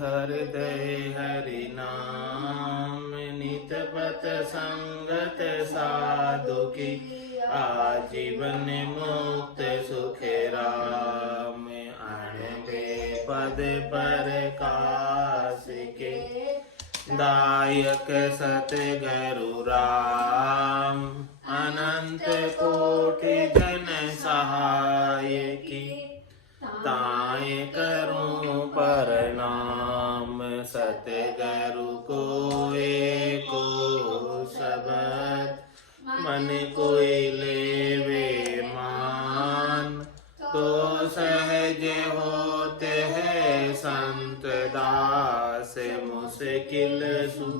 हृदय हरि नाम, नित पत संगत साधु की, आजीवन मुक्त सुख राम। अणबे पद पर कास के, दायक सतगुरु राम। अनंत कोटि जन सहाय की, ताय करूं प्रणाम। सतगुरु को एको शब्द, मन कोई लेवे मान। तो सहज होते हैं संत दास, मुश्किल सु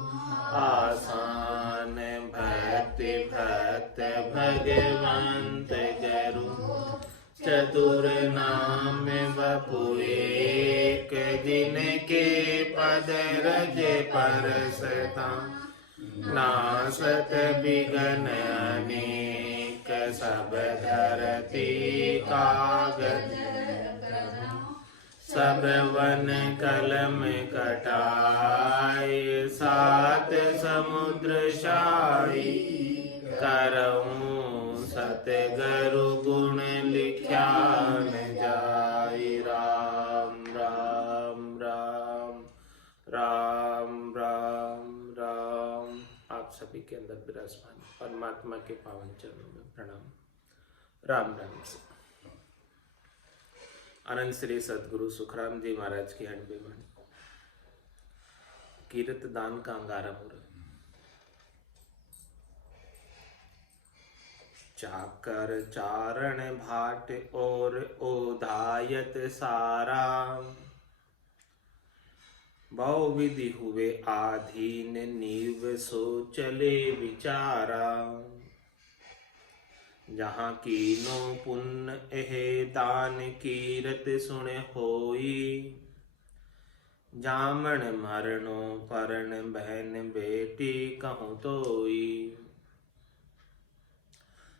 आसान। भक्ति भक्त भगवंत गुरु, चतुर नाम बपु एक। जिनके पद रज परसता, नासत बिघन अनेक। सब धरती कागज, सब वन कलम कटाए। सात समुद्र शाही, करऊं सतगुरु गुण लिख्या न जाय। राम राम राम राम राम राम। आप सभी के अंदर विराजमान परमात्मा के पावन चरणों में प्रणाम। राम राम से अनंत श्री सदगुरु सुखराम जी महाराज की हंड बेमानी कीरत दान का अंगारा हो रहा। चाकर चारण भाट और ओधायत सारा, बहु विधि हुए आधीन नीव सो चले विचारा। जहाँ कीनो पुण्य एहे दान कीरत सुन होई। जामन मरणो परण बहन बेटी कहूँ तोई।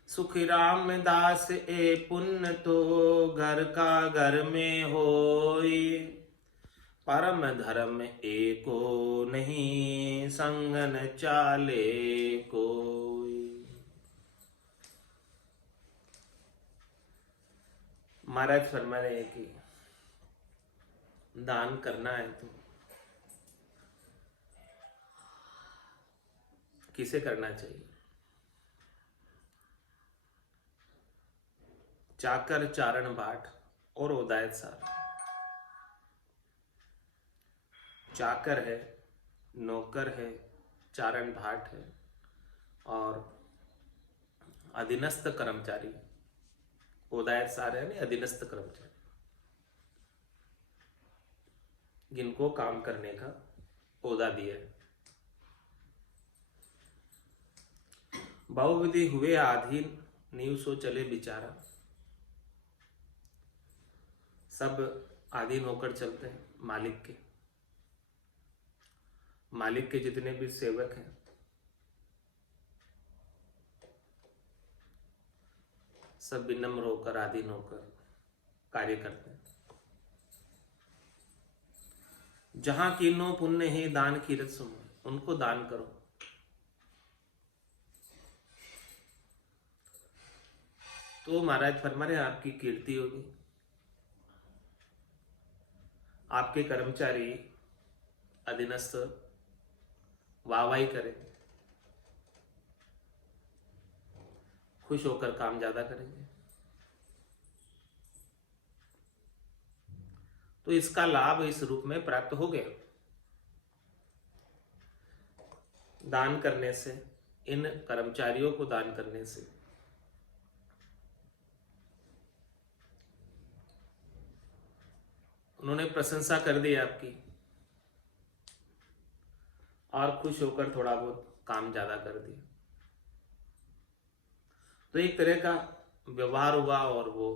सुख रामदास ए पुण्य तो घर का घर में होई। परम धर्म एको नहीं, संगन चाले कोई। महाराज फरमा रहे हैं कि दान करना है तो किसे करना चाहिए। चाकर चारण भाट और उदायत सारा। चाकर है, नौकर है, चारण भाट है और अधीनस्थ कर्मचारी। उदायत सारे यानी अधीनस्थ कर्मचारी, जिनको काम करने का ओदा दिया है। बहुविधि हुए आधीन, नीव सो चले बिचारा। सब आधीन होकर चलते हैं मालिक के। मालिक के जितने भी सेवक हैं, सब विनम्र होकर आधीन होकर कार्य करते हैं। जहां कीनो पुण्य है दान कीरत सुनो, उनको दान करो। तो महाराज फरमा रहे आपकी कीर्ति होगी, आपके कर्मचारी अधीनस्थ वाहवाही करें, खुश होकर काम ज्यादा करेंगे। तो इसका लाभ इस रूप में प्राप्त हो गया। दान करने से, इन कर्मचारियों को दान करने से उन्होंने प्रशंसा कर दी आपकी और खुश होकर थोड़ा बहुत काम ज्यादा कर दिया। तो एक तरह का व्यवहार हुआ और वो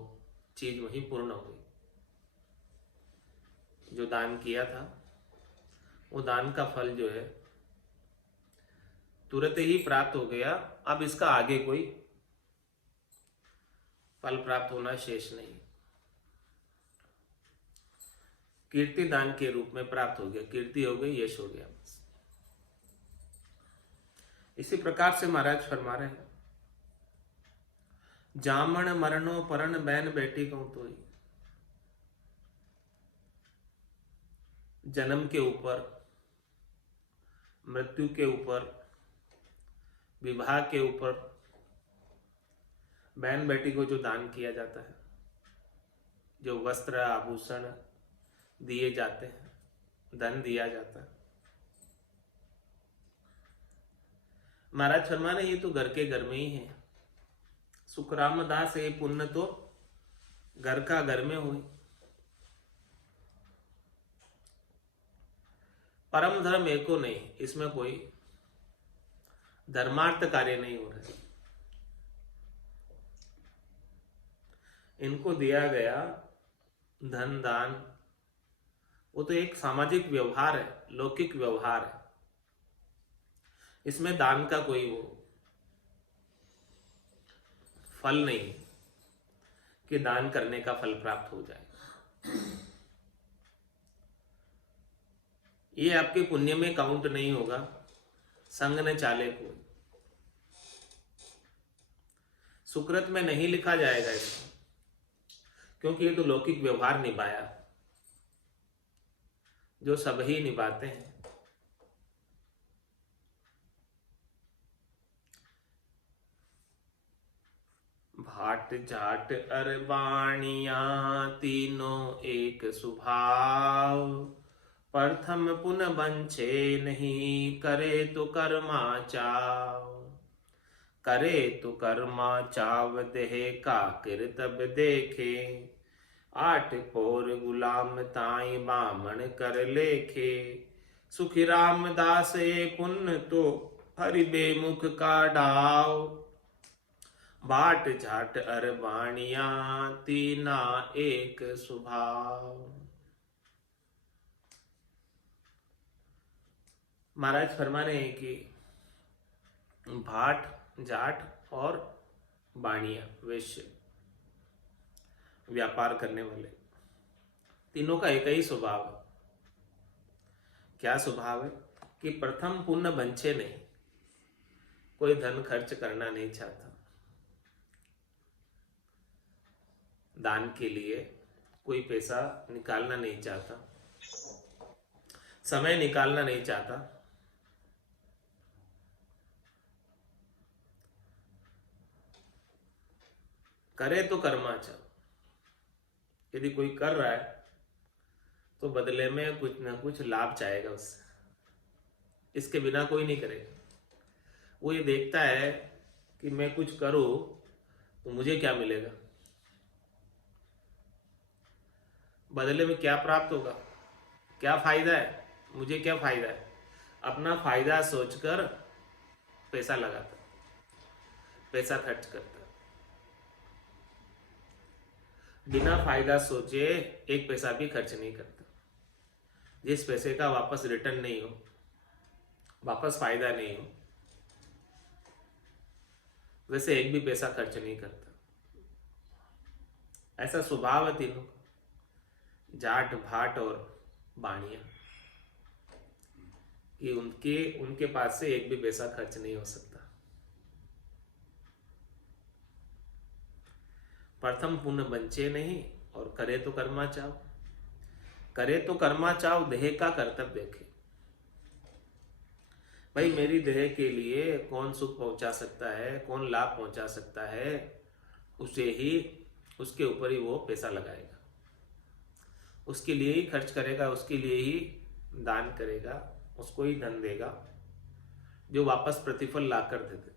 चीज वहीं पूर्ण हो गई। जो दान किया था वो दान का फल जो है तुरंत ही प्राप्त हो गया। अब इसका आगे कोई फल प्राप्त होना शेष नहीं। कीर्ति दान के रूप में प्राप्त हो गया, कीर्ति हो गई, यश हो गया। इसी प्रकार से महाराज फरमा रहे हैं, जामन मरणो परण बैन बेटी को तो जन्म के ऊपर, मृत्यु के ऊपर, विवाह के ऊपर बहन बेटी को जो दान किया जाता है, जो वस्त्र आभूषण दिए जाते हैं, धन दिया जाता है, महाराज फरमा रहे ये तो घर के घर में ही है। सुख रामदास ये पुण्य तो घर का घर में हुई। परम धर्म एको नहीं, इसमें कोई धर्मार्थ कार्य नहीं हो रहा। इनको दिया गया धन दान वो तो एक सामाजिक व्यवहार है, लौकिक व्यवहार है। इसमें दान का कोई वो फल नहीं कि दान करने का फल प्राप्त हो जाए। ये आपके पुण्य में काउंट नहीं होगा। संग न चाले को सुकृत में नहीं लिखा जाएगा इसको, क्योंकि ये तो लौकिक व्यवहार निभाया जो सब ही निभाते हैं। भाट जाट अरबाणिया तीनों एक स्वभाव, प्रथम पुन बंछे नहीं करे तो कर्मा चाव, करे तो कर्मा चाव देह का किरतब देखे, आठ पोर गुलाम ताई बामण कर लेखे, सुखी रामदास ये पुण्य तो हरि बेमुख का डाव, बाट झाट अरबाणिया तीना एक स्वभाव। महाराज फरमा रहे हैं कि भाट जाट और बाणिया वैश्य व्यापार करने वाले तीनों का एक ही स्वभाव है। क्या स्वभाव है कि प्रथम पुण्य बंचे नहीं, कोई धन खर्च करना नहीं चाहता, दान के लिए कोई पैसा निकालना नहीं चाहता, समय निकालना नहीं चाहता, करे तो कर्माचा। यदि कोई कर रहा है तो बदले में कुछ ना कुछ लाभ चाहेगा उससे, इसके बिना कोई नहीं करेगा। वो ये देखता है कि मैं कुछ करूं तो मुझे क्या मिलेगा, बदले में क्या प्राप्त होगा, क्या फायदा है, मुझे क्या फायदा है। अपना फायदा सोचकर पैसा लगाता, पैसा खर्च करता, बिना फायदा सोचे एक पैसा भी खर्च नहीं करता। जिस पैसे का वापस रिटर्न नहीं हो, वापस फायदा नहीं हो, वैसे एक भी पैसा खर्च नहीं करता। ऐसा स्वभाव है तीनों का, जाट भाट और बाणिया, कि उनके पास से एक भी पैसा खर्च नहीं हो सकता। प्रथम पुण्य बंचे नहीं और करे तो कर्मा चाव, करे तो कर्मा चाव देह का कर्तव्य देखे। भाई मेरी देह के लिए कौन सुख पहुंचा सकता है, कौन लाभ पहुंचा सकता है, उसे ही, उसके ऊपर ही वो पैसा लगाएगा, उसके लिए ही खर्च करेगा, उसके लिए ही दान करेगा, उसको ही धन देगा जो वापस प्रतिफल लाकर देते।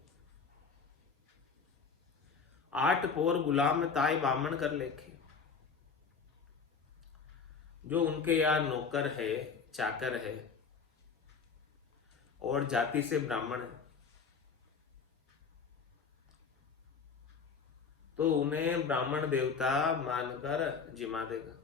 आठ पोर गुलाम ताई बामण कर लेखे, जो उनके यहाँ नौकर है, चाकर है और जाति से ब्राह्मण है, तो उन्हें ब्राह्मण देवता मानकर जिमा देगा।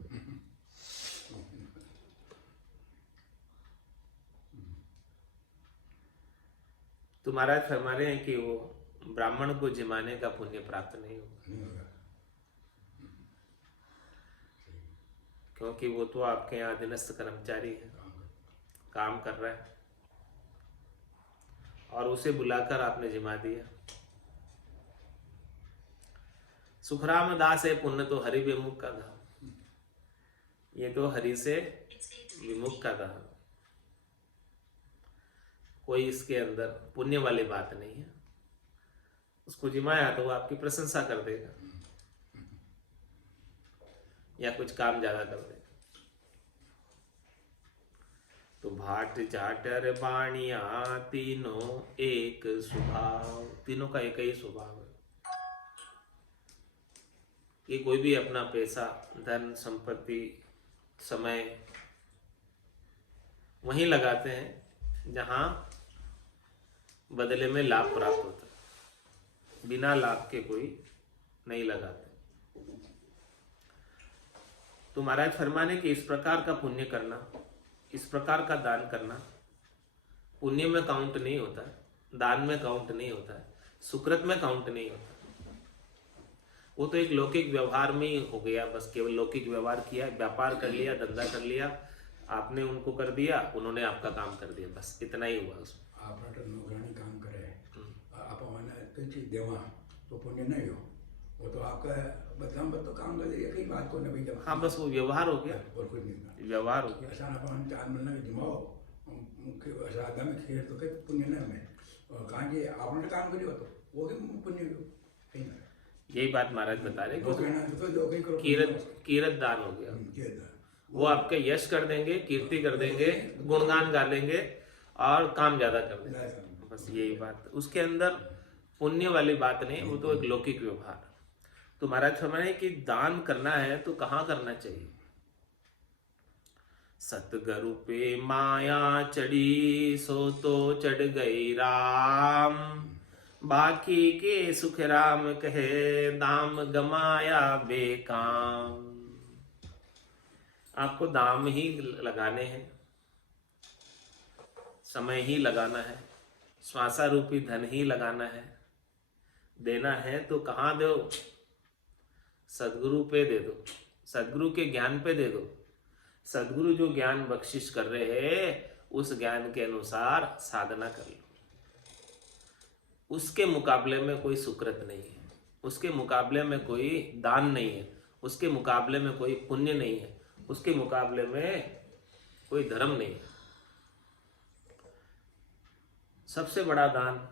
तो महाराज फरमा रहे हैं कि वो ब्राह्मण को जिमाने का पुण्य प्राप्त नहीं होगा, क्योंकि वो तो आपके यहाँ अधीनस्थ कर्मचारी है, काम कर रहा है, और उसे बुलाकर आपने जिमा दिया। सुखराम दास है पुण्य तो हरि विमुख का धाम, ये तो हरि से विमुख का धाम, कोई इसके अंदर पुण्य वाली बात नहीं है। उसको जिमाया तो वो आपकी प्रशंसा कर देगा या कुछ काम ज्यादा कर देगा। तो भाट जाटर बाणिया तीनों एक स्वभाव, तीनों का एक ही स्वभाव है कि कोई भी अपना पैसा, धन, संपत्ति, समय वहीं लगाते हैं जहां बदले में लाभ प्राप्त होता है, बिना लाभ के कोई नहीं लगाते। तो महाराज फरमाने कि इस प्रकार का पुण्य करना, इस प्रकार का दान करना पुण्य में काउंट नहीं होता है, दान में काउंट नहीं होता है, सुकृत में काउंट नहीं होता। वो तो एक लौकिक व्यवहार में ही हो गया, बस केवल लौकिक व्यवहार किया, व्यापार कर लिया, धंधा कर लिया, आपने उनको कर दिया, उन्होंने आपका काम कर दिया, बस इतना ही हुआ उसमें। आपण नौकरानी काम करे, आप त्यांची देवा तो पुण्य नहीं हो, वो तो आपका बदलाम तो काम कर दिया, कई बात को न भी जब। हाँ, बस वो व्यवहार हो गया, और कुछ नहीं, व्यवहार हो गया। ऐसा अपन चार महीना जिमाओ मुख्य श्राद्धा में खेल तो कई पुण्य नहीं में, और कहाँ की आपने काम करियो तो वो भी पुण्य कहीं ना। यही बात महाराज बता रहे कि कीरत दान हो गया, वो आपके यश कर देंगे, कीर्ति कर देंगे, गुणगान गा लेंगे और काम ज्यादा कर देंगे, बस यही बात। उसके अंदर पुण्य वाली बात नहीं, वो तो एक लौकिक व्यवहार। तो महाराज फरमाए कि दान करना है तो कहाँ करना चाहिए? सतगुरु पे माया चढ़ी सो तो चढ़ गई राम, बाकी के सुख राम कहे दाम गमाया बेकाम। आपको दाम ही लगाने हैं, समय ही लगाना है, श्वासा रूपी धन ही लगाना है, देना है तो कहाँ दो? सदगुरु पे दे दो, सदगुरु के ज्ञान पे दे दो। सदगुरु जो ज्ञान बख्शिश कर रहे हैं उस ज्ञान के अनुसार साधना कर लो। उसके मुकाबले में कोई सुकृत नहीं है, उसके मुकाबले में कोई दान नहीं है, उसके मुकाबले में कोई पुण्य नहीं है, उसके मुकाबले में कोई धर्म नहीं है। सबसे बड़ा दान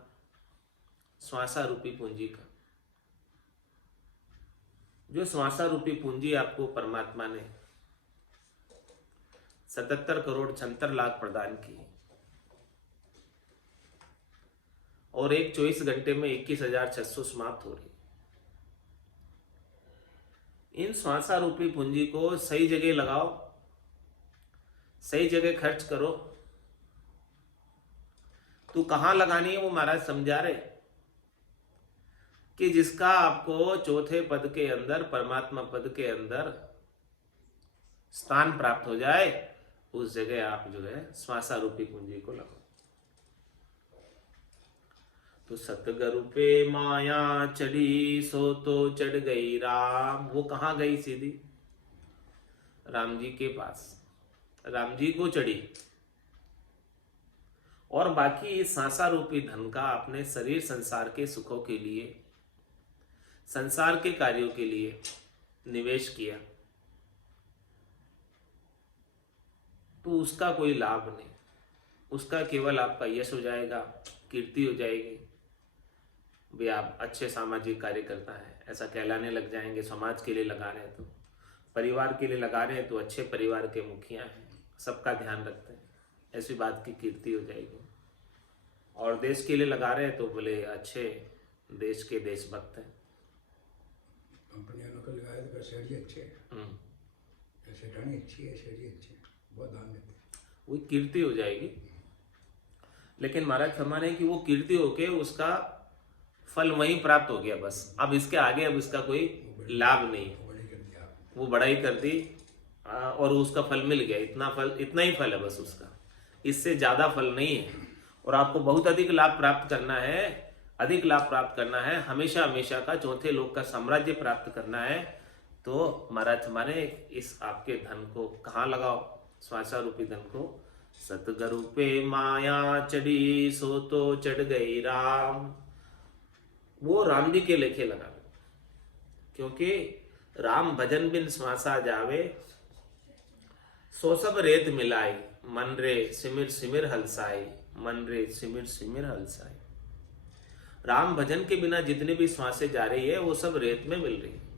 श्वासा रूपी पूंजी का, जो श्वासा रूपी पूंजी आपको परमात्मा ने 77 करोड़ 76 लाख प्रदान की और एक 24 घंटे में 21,600 समाप्त हो रही। इन श्वासा रूपी पूंजी को सही जगह लगाओ, सही जगह खर्च करो। तो कहां लगानी है वो महाराज समझा रहे कि जिसका आपको चौथे पद के अंदर, परमात्मा पद के अंदर स्थान प्राप्त हो जाए, उस जगह आप जो है श्वासा रूपी पूंजी को लगाओ। तो सतगुरु पे माया चढ़ी सो तो चढ़ गई राम, वो कहाँ गई? सीधी राम जी के पास, राम जी को चढ़ी। और बाकी इस सांसा रूपी धन का आपने शरीर संसार के सुखों के लिए, संसार के कार्यों के लिए निवेश किया, तो उसका कोई लाभ नहीं। उसका केवल आपका यश हो जाएगा, कीर्ति हो जाएगी, भी आप अच्छे सामाजिक कार्य करता है ऐसा कहलाने लग जाएंगे। समाज के लिए लगा रहे हैं तो, परिवार के लिए लगा रहे हैं तो अच्छे परिवार के मुखिया हैं, सबका ध्यान रखते हैं, ऐसी बात की कीर्ति हो जाएगी। और देश के लिए लगा रहे हैं तो बोले अच्छे देश के देशभक्त हैं। कंपनियां नौकर लगाए तो शहरी अच्छे हैं, सेठानी अच्छी है, शहरी अच्छे हैं, बहुत दान देते हैं, वो कीर्ति हो जाएगी। लेकिन महाराज फरमाने कि वो कीर्ति होके उसका फल वहीं प्राप्त हो गया, बस अब इसके आगे अब इसका कोई लाभ नहीं, वो बढ़ाई कर दी और उसका फल मिल गया। इतना ही फल है बस उसका, इससे ज्यादा फल नहीं है। और आपको बहुत अधिक लाभ प्राप्त करना है, अधिक लाभ प्राप्त करना है, हमेशा हमेशा का चौथे लोक का साम्राज्य प्राप्त करना है, तो महाराज हमारे इस आपके धन को कहाँ लगाओ, श्वासा रूपी धन को। सतगुरु पे माया चढ़ी सो तो चढ़ गई राम, वो राम जी के लेखे लगा लो, क्योंकि राम भजन बिन श्वासा जावे, सो सब रेत मिलाई, मन रे सिमिर सिमिर हलसाई, मन रे सिमिर सिमिर हलसाई। राम भजन के बिना जितनी भी श्वासें जा रही है वो सब रेत में मिल रही है,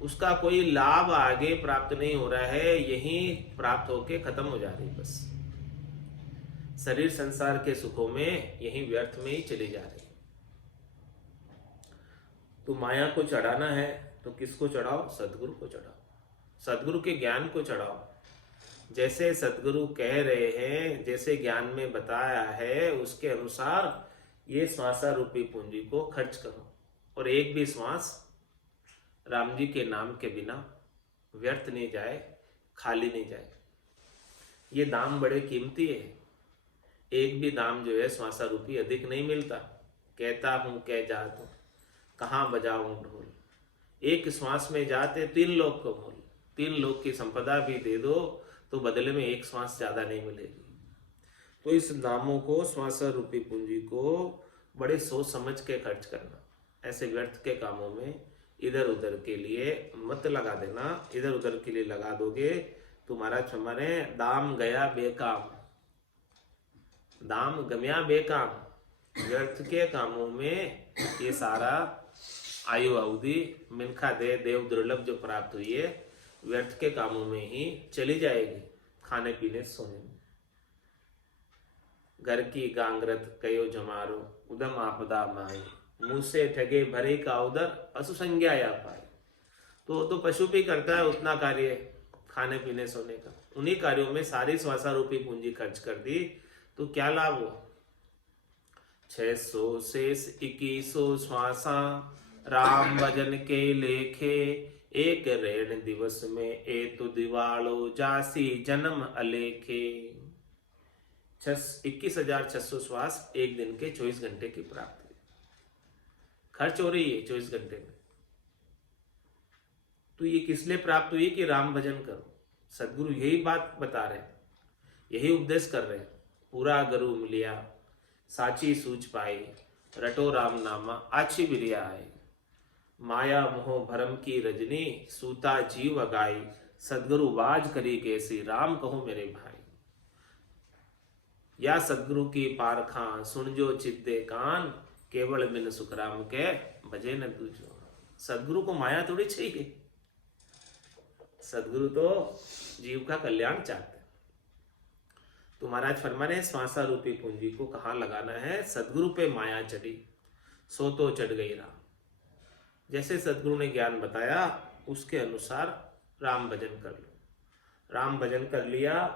उसका कोई लाभ आगे प्राप्त नहीं हो रहा है, यही प्राप्त होके खत्म हो जा रही बस। शरीर संसार के सुखों में यही व्यर्थ में ही चली जा रही। तो माया को चढ़ाना है तो किसको चढ़ाओ, सदगुरु को चढ़ाओ, सदगुरु के ज्ञान को चढ़ाओ। जैसे सदगुरु कह रहे हैं, जैसे ज्ञान में बताया है, उसके अनुसार ये श्वासा रूपी पूंजी को खर्च करो, और एक भी श्वास राम जी के नाम के बिना व्यर्थ नहीं जाए, खाली नहीं जाए। ये दाम बड़े कीमती है, एक भी दाम जो है श्वासा रूपी अधिक नहीं मिलता। कहता हूं कह जात हूं, कहाँ बजाऊं ढोल, एक श्वास में जाते 3 लोक को मोल, 3 लोक की संपदा भी दे दो तो बदले में एक श्वास ज्यादा नहीं मिलेगी। तो इस नामों को, श्वासा रूपी पूंजी को बड़े सोच समझ के खर्च करना, ऐसे व्यर्थ के कामों में इधर उधर के लिए मत लगा देना। इधर उधर के लिए लगा दोगे तुम्हारा हमारे दाम गया बेकाम, दाम गम्या बेकाम। व्यर्थ के कामों में ये सारा आयु अवधि मिनखा दे देव दुर्लभ जो प्राप्त हुई है, व्यर्थ के कामों में ही चली जाएगी, खाने पीने सोने में। घर की गांगरत कयो जमारो, उदम आपदा माई, मुंह से ठगे भरे का उदर, पशु संज्ञा या पाए। तो पशु भी करता है उतना कार्य, खाने पीने सोने का, उन्हीं कार्यों में सारी श्वासा रूपी पूंजी खर्च कर दी तो क्या लाभ हुआ। 600 शेष 2100 श्वासा, राम भजन के लेखे, एक रेण दिवस में ए तो दिवालो, जासी जन्म अलेखे। 21,600 श्वास एक दिन के 24 घंटे की प्राप्ति खर्च हो रही है 24 घंटे में। तो ये किस लिए प्राप्त हुई कि राम भजन करो। सदगुरु यही बात बता रहे हैं, यही उपदेश कर रहे हैं। पूरा गरु मिलिया साची सूझ पाई, रटो राम नामा आछी बिरिया आई, माया मोह भरम की रजनी, सूता जीव अगाई, सदगुरु बाज करी कैसी, राम कहो मेरे भाई। या सदगुरु की पारखा सुन जो चित्ते कान, केवल बिन सुखराम के भजे न दूजो। सदगुरु को माया थोड़ी चाहिए, सदगुरु तो जीव का कल्याण चाहते हैं। तो महाराज फरमा रहे श्वासा रूपी पूंजी को कहाँ लगाना है। सदगुरु पे माया चढ़ी सो तो चढ़ गई राम। जैसे सदगुरु ने ज्ञान बताया उसके अनुसार राम भजन कर लो। राम भजन कर लिया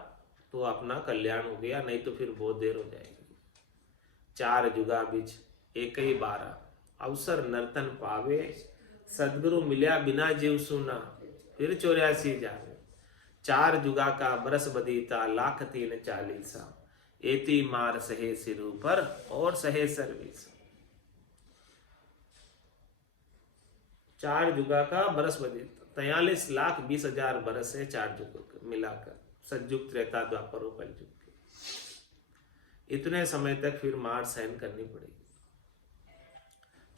तो अपना कल्याण हो गया, नहीं तो फिर बहुत देर हो जाएगी। 4 जुगा बिच एक ही 12, अवसर नर्तन पावे, सदगुरु मिल्या बिना जीव सुना, फिर 84 जावे। 4 जुगा का बरस बदीता, लाख 340, एती मार सहे सिर ऊपर और सहे सर्विस। 4 जुगा का बरस बदीता 43,20,000 बरस है 4 जुग मिलाकर, सतयुग त्रेता द्वापर और कलयुग के। इतने समय तक फिर मार सहन करनी पड़ेगी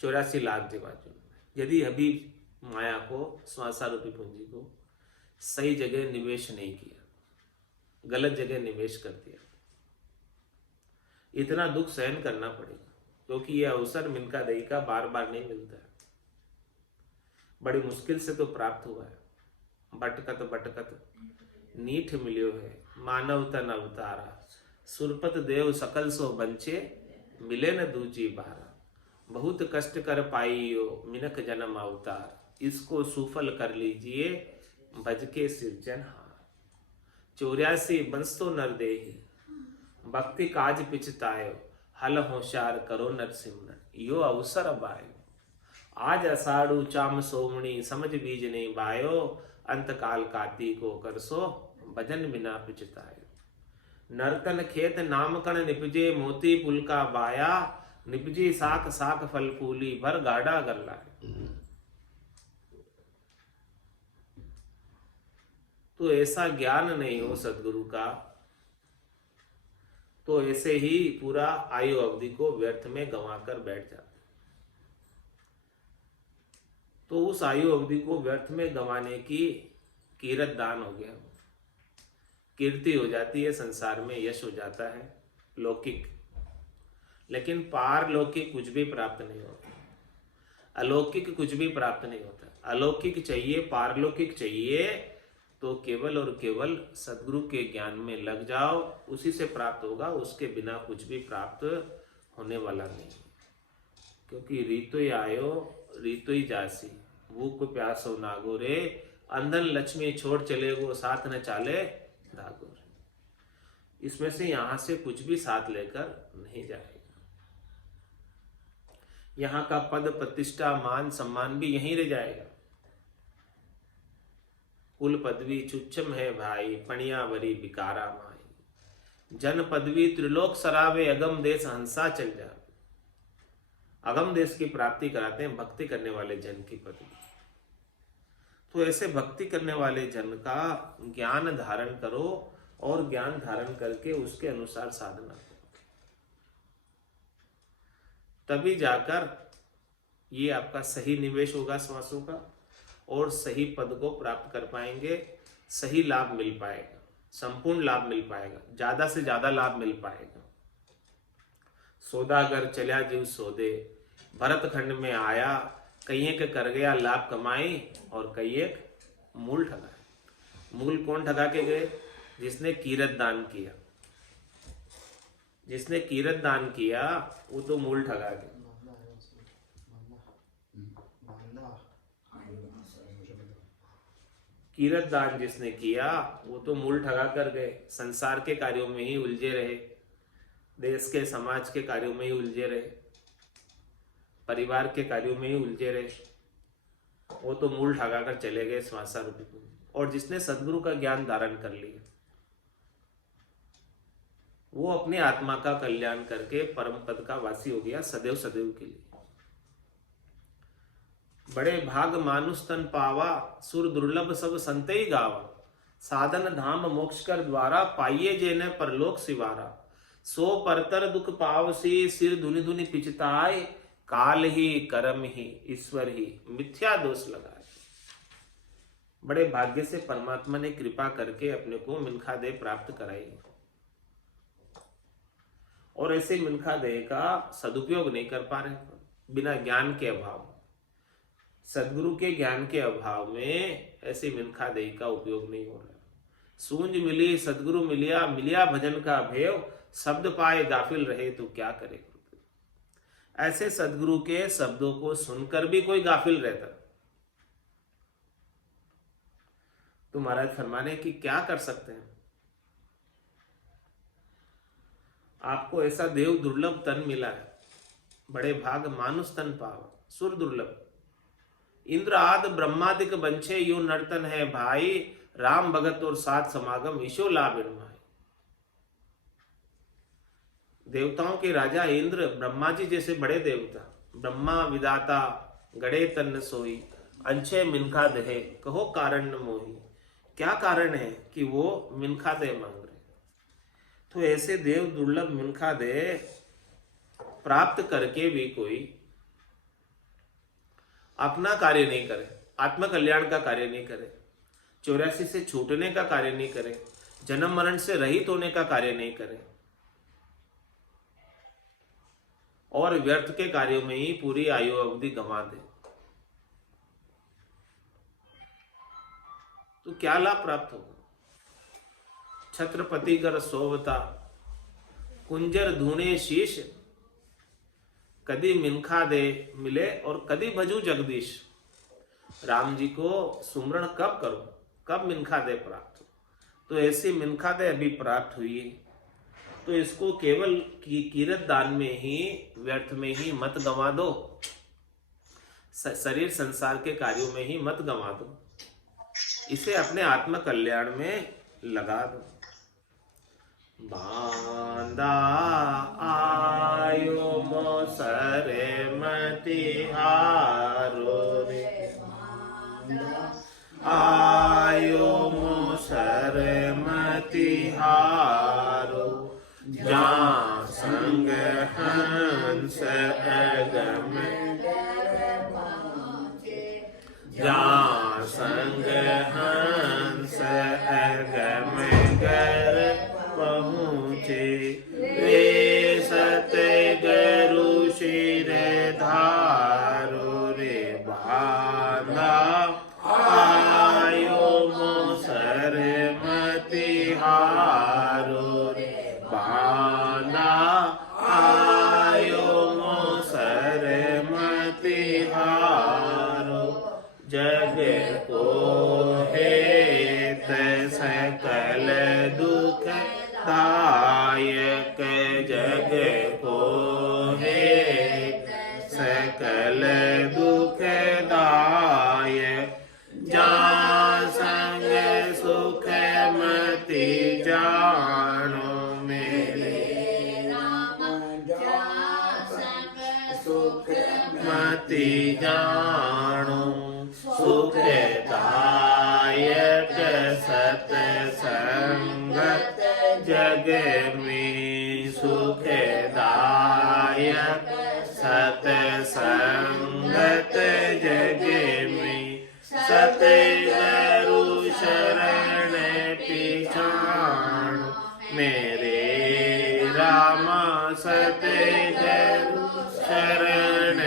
84 लाख जीवात्मा। यदि अभी माया को, श्वासा रूपी पूंजी को सही जगह निवेश नहीं किया, गलत जगह निवेश कर दिया, इतना दुख सहन करना पड़ेगा, क्योंकि यह अवसर मिनका दही का बार बार नहीं मिलता है, बड़ी मुश्किल से तो प्राप्त हुआ है। भटकत भटकत नीठ मिलियो है, मानव तन अवतारा, सुरपत देव सकल सो बंचे, मिले न दूजी बारा। बहुत कष्ट कर पाइयो मिनक जन्म अवतार, इसको सुफल कर लीजिए भज के सिरजनहार। 84 बंस तो नर देहि, भक्ति काज पिछतायो, हल होशियार करो नर सिमरन, यो अवसर बायो। आज अषाढ़ु चाम सोमणी, समझ बीज नहीं बायो, अंत काल काती को करसो, भजन बिना पिछतायो। नर्तन खेत नामकण निपजे, मोती पुल का बाया, निपजी साख साख फल फूली, भर गाड़ा गल्ला। तो ऐसा ज्ञान नहीं हो सदगुरु का, तो ऐसे ही पूरा आयु अवधि को व्यर्थ में गंवाकर बैठ जाते। तो उस आयु अवधि को व्यर्थ में गंवाने की कीरत दान हो गया, कीर्ति हो जाती है, संसार में यश हो जाता है लौकिक, लेकिन पारलौकिक कुछ भी प्राप्त नहीं होता, अलौकिक कुछ भी प्राप्त नहीं होता। अलौकिक चाहिए, पारलौकिक चाहिए तो केवल और केवल सदगुरु के ज्ञान में लग जाओ, उसी से प्राप्त होगा, उसके बिना कुछ भी प्राप्त होने वाला नहीं। क्योंकि रीतो ही आयो रीतो ही जासी, भूख प्यासो नागोरे, अंधन लक्ष्मी छोड़ चले गो साथ न चाले धागोर। इसमें से यहां से कुछ भी साथ लेकर नहीं जाएगा। यहां का पद प्रतिष्ठा मान सम्मान भी यहीं रह जाएगा। कुल पदवी चुच्छम है भाई, पणिया बरी बिकारा माई, जन पदवी त्रिलोक सरावे, अगम देश हंसा चल जावे। अगम देश की प्राप्ति कराते हैं भक्ति करने वाले जन की पदवी। तो ऐसे भक्ति करने वाले जन का ज्ञान धारण करो और ज्ञान धारण करके उसके अनुसार साधना करो, तभी जाकर ये आपका सही निवेश होगा श्वासों का और सही पद को प्राप्त कर पाएंगे, सही लाभ मिल पाएगा, संपूर्ण लाभ मिल पाएगा, ज्यादा से ज्यादा लाभ मिल पाएगा। सौदागर चल्या जीव सौदे, भरत खंड में आया, कई एक कर गया लाभ कमाई और कई एक मूल ठगा। मूल कौन ठगा के गए? जिसने कीरत दान किया। जिसने कीरत दान किया वो तो मूल ठगा गया। कीरत दान जिसने किया वो तो मूल ठगा कर गए, संसार के कार्यों में ही उलझे रहे, देश के समाज के कार्यों में ही उलझे रहे, परिवार के कार्यों में ही उलझे रहे, वो तो मूल ठगा कर चले गए श्वासा रूपी पूंजी। और जिसने सदगुरु का ज्ञान धारण कर लिया वो अपने आत्मा का कल्याण करके परम पद का वासी हो गया सदैव सदैव के लिए। बड़े भाग मानुष तन पावा, सुर दुर्लभ सब संत ही गावा, साधन धाम मोक्ष कर द्वारा, पाइये जेने परलोक सिवारा, सो परतर दुख पावसी, सिर धुनि धुनि पिचताय, काल ही कर्म ही ईश्वर ही मिथ्या दोष लगाए। बड़े भाग्य से परमात्मा ने कृपा करके अपने को मिनखा देह प्राप्त कराई, और ऐसे मिनखा देह का सदुपयोग नहीं कर पा रहे, बिना ज्ञान के अभाव, सदगुरु के ज्ञान के अभाव में ऐसे मिनखा देह का उपयोग नहीं हो रहा। सूंझ मिली सदगुरु मिलिया, मिलिया भजन का भेव, शब्द पाए गाफिल रहे तो क्या करे। ऐसे सदगुरु के शब्दों को सुनकर भी कोई गाफिल रहता तो महाराज फरमाने की क्या कर सकते हैं। आपको ऐसा देव दुर्लभ तन मिला है, बड़े भाग मानुष तन पावा, सुर दुर्लभ, इंद्र आदि ब्रह्मादिक बंछे यू नर्तन है भाई, राम भगत और साथ समागम ईशो लाभ इनमाई। देवताओं के राजा इंद्र, ब्रह्मा जी जैसे बड़े देवता, ब्रह्मा विदाता गड़े तन सोई, अंशे मिनखा दे कहो कारण न मोही। क्या कारण है कि वो मिनखा दे मांग रहे। तो ऐसे देव दुर्लभ मिनखा दे प्राप्त करके भी कोई अपना कार्य नहीं करे, आत्म कल्याण का कार्य नहीं करे, 84 से छूटने का कार्य नहीं करे, जन्म मरण से रहित होने का कार्य नहीं करे, और व्यर्थ के कार्यों में ही पूरी आयु अवधि गंवा दे, तो क्या लाभ प्राप्त होगा। छत्रपति कर सोवता, कुंजर धूणे शीश, कदी मिनखा दे मिले और कदी भजू जगदीश। राम जी को सुमरण कब करो, कब मिनखा दे प्राप्त हो। तो ऐसी मिनखा दे अभी प्राप्त हुई है, तो इसको केवल कीरत दान में ही, व्यर्थ में ही मत गंवा दो, शरीर संसार के कार्यों में ही मत गंवा दो, इसे अपने आत्म कल्याण में लगा दो। बांदा आयो मोसरे मतिहारो रे, आयो मोसरे जहाँ संग हंस अगम, जहाँ संग हंस अगम गर पहुँचे, वे सतगुरु शिर धारो रे बांधा, आयो मोसर मतिहारो रे बांधा, आयो मोसर मतिहारो, जग को हेत सकल दुख दायक, जग को हेत सकल दुख दायक, जहाँ संग सुख मति जानो मेरे सुख मति जानो, सुख दायक सतसंगत जग में, सुख दायक सतसंगत जग में, सतगुरु शरण पिछाणो मेरे रामा, सतगुरु शरण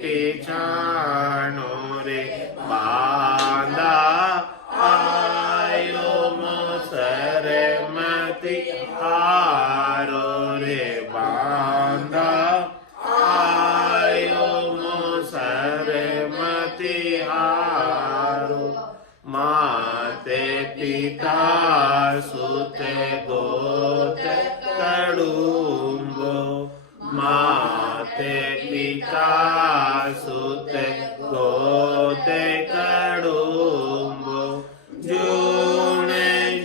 पिछाणो रे बांधा, आयो मोसर मतिहारो रे बांधा, आयो मोसर मतिहारो, माते पिता सुत गोत कड़ुम्बो, माते पिता सुत गोत कड़ुम्बो, जून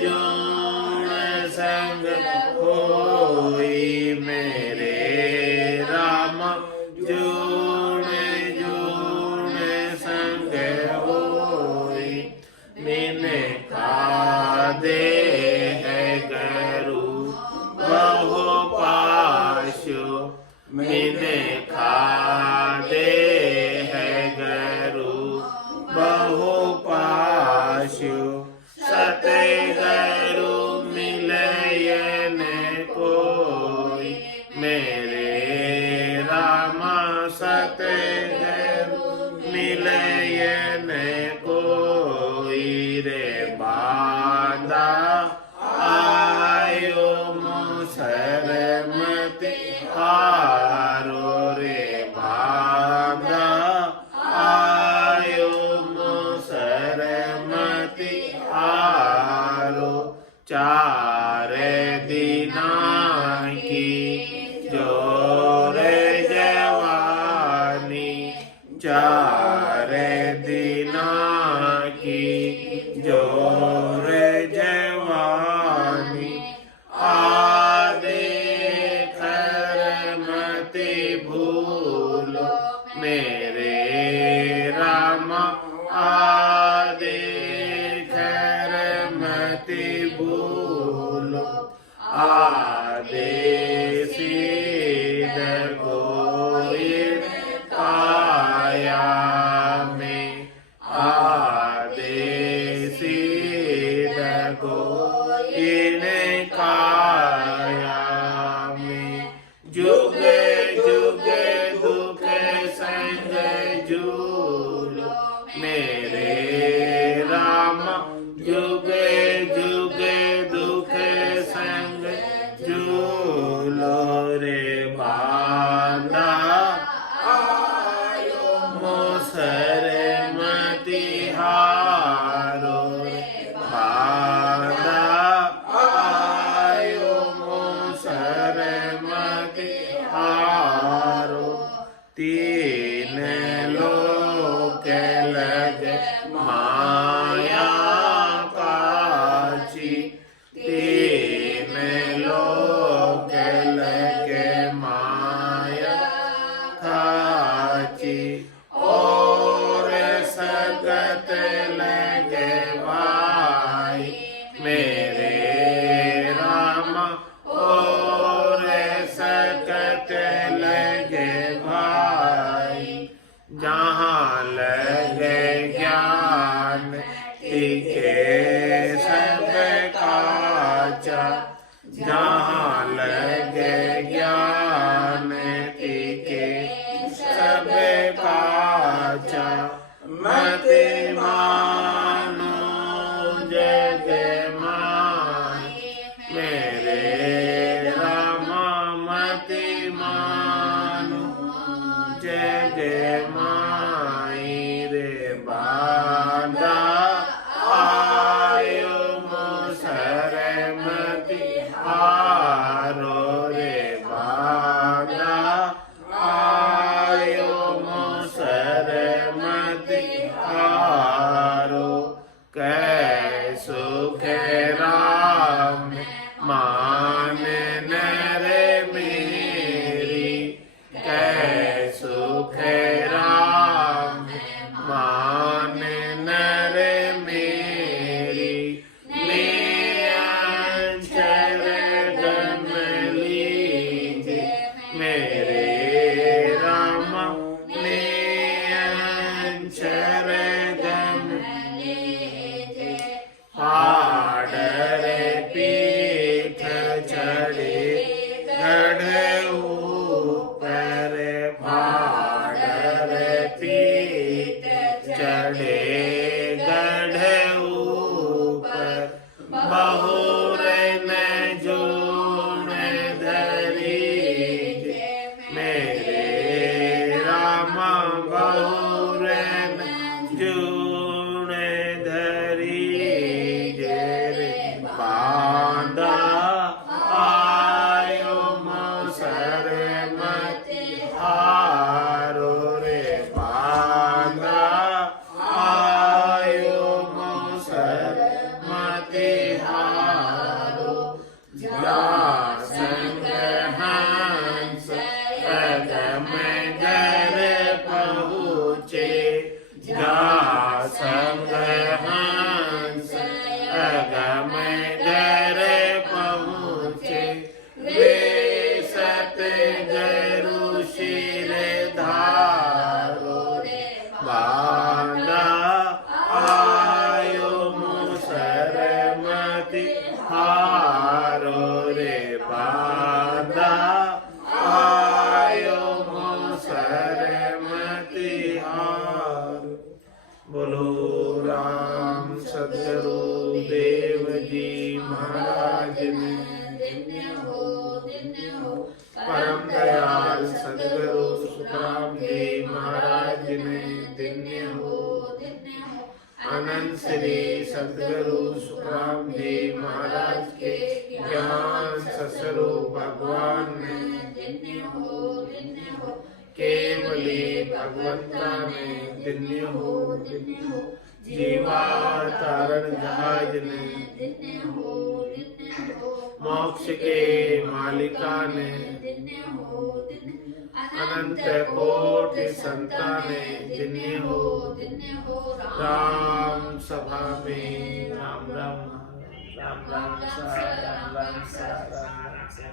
जून संग होई मेरे रामा, जून जून संग होई, मिने खादे है गुरु बहु पाशो, मिने खादे है गुरु बहु पाशो, सतगुरु मिलयन कोई मेरे रामा, सतगुरु मिलयन कोई रे बांधा, आयो मोसर मतिहारो रे बांधा, आयो मोसर मतिहारो, चार दिना की जोर जवानी, चार दिना की जोर जवानी, आदे खर मति भूलो मेरे रामा, आदे खर मति भूलो, आदेसी गोविंद काया में, आदेसी गोविंद काया में, जुग जुग दुख संग झूलो मेरे रामा, जुग जुग दुख संग झूलो रे बांधा, आयो मोसर मतिहारो रे बांधा, आयो मोसर मतिहारो, तीन लोक लग माया काची, तीन लोक लग माया काची, और सगत लग भाई मेरे रामा, और जहाँ लगे ज्ञान टीके सब काचा मति मानो जग माए मेरे रामा मति मानो जग माई रे बांधा आयो मोसर मति हारो रे बांधा आयो मोसर मति हारो कै सुख राम मान नर मेरी कै सुख राम मान नर मेरी नियंचर गम लीजे मेरे राम नियंचर गम लीजे हाडर पीठ चढ़े गढ़ ऊपर हाडर पीठ चढ़े गढ़ ऊपर बहुर न जोन धरी मेरे रामा बहुर न जोन धरी रे बांधा आयो मोसर मति हारो रे बांधा आयो मोसर मति हारो जा संग हंस अगम घर पहुँचे जा संग हंस अगम घर पहुँचे वे सतगुरु शिर धारो बांधा आयो मोसर मति हारो रे बांधा आयो मोसर मति हारो बोलो राम सदगुरु देव जी महाराज ने परम दयाल सदगुरु सुखराम जी महाराज ने धन्य हो अनंत श्री सदगुरु सुखराम जी महाराज के ज्ञान ससुरु भगवान ने केवली भगवंता ने धन्य हो जीवा तारण जहाज ने मोक्ष के मालिका ने अनंत कोटि संता ने धन्य हो राम सभा में राम राम राम राम सा राम राम सा राम राम सा